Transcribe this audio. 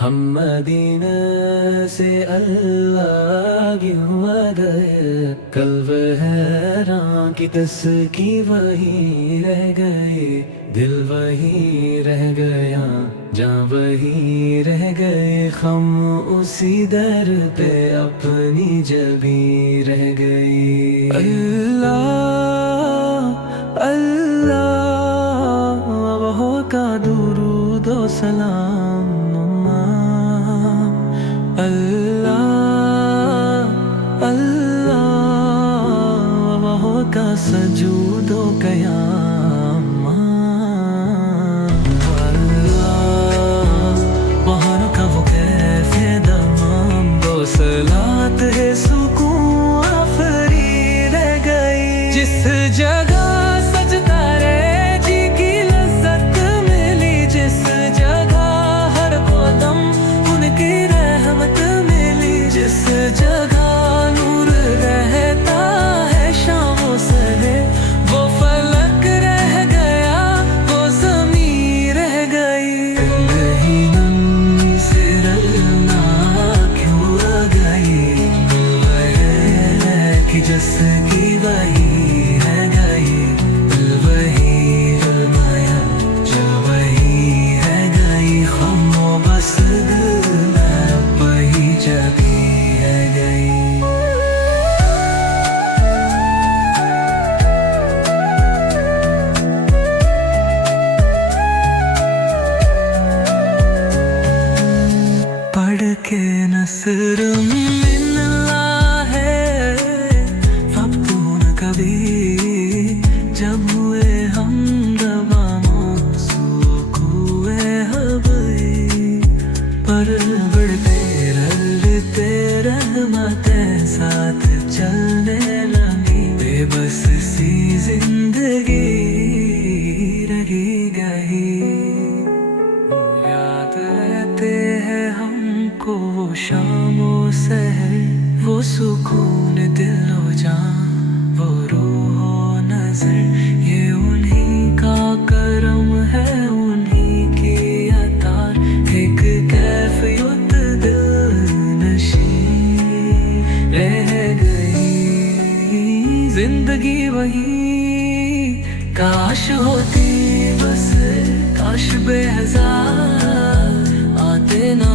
हम मदीना से अल्लाह की हुआ गए, कल वहरां की तस्की वही रह गए, दिल वही रह गया जहाँ वही रह गए, हम उसी दर पे अपनी जबी रह गई। अल्लाह अल्लाह वह का दुरूद व सलाम, अल्लाह अल्लाह वह का सजूद व क़याम, अल्लाह वहाँ का वो कैफ़े दमाम, दो सलात है सुकून आफरी रह गई। जिस जगह सजदा रे जी की लज्जत मिली, जिस जगह हर कदम उनकी रहमत मिली, जिस जगह नूर रहता है शामों से, वो फलक रह गया, वो ज़मीन रह गई। नहीं नम से रलना क्यों आ गई, वह कि जिसकी वही रह गई, वही जलमाया जल वही रह गई, खामो बस दिल में वही जबी रह गई। पढ़ के नसर मिन्नल्लाह है फब्तून कभी, जब हुए हम दवा मौसूक हुए हबई, पर बढ़ते रलते रहमते साथ चलने लगी, बेबस सी जिंदगी रही गई। याद रहते हैं हमको वो शामों से, वो सुकून दिलो जान, वो रूह नजर, ये उन्हीं का करम है, उन्हीं की अता, एक कैफियत दिल नशी रह गई। जिंदगी वही काश होती बस, काश बेहजार आते ना